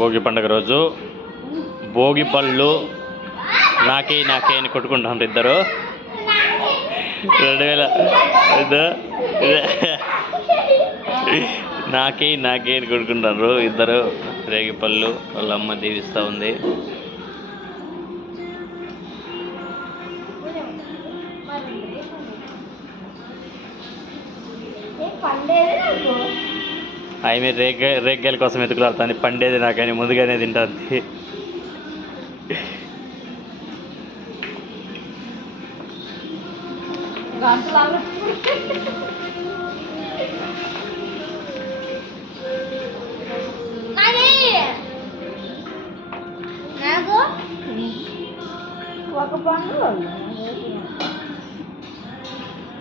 భోగి పండుగ రోజు భోగి పళ్ళు నాకే నాకే అని కొట్టుకుంటారు ఇద్దరు. 2000 నాకే నాకే అని కొట్టుకుంటారు ఇద్దరు. రేగి పళ్ళు వాళ్ళ అమ్మ దీవిస్తూ ఉంది. ఆమె రేగ్గాయల కోసం ఎత్తుకులాడుతుంది. పండేది నాకని ముందుగానే తింటుంది. ఒక పండు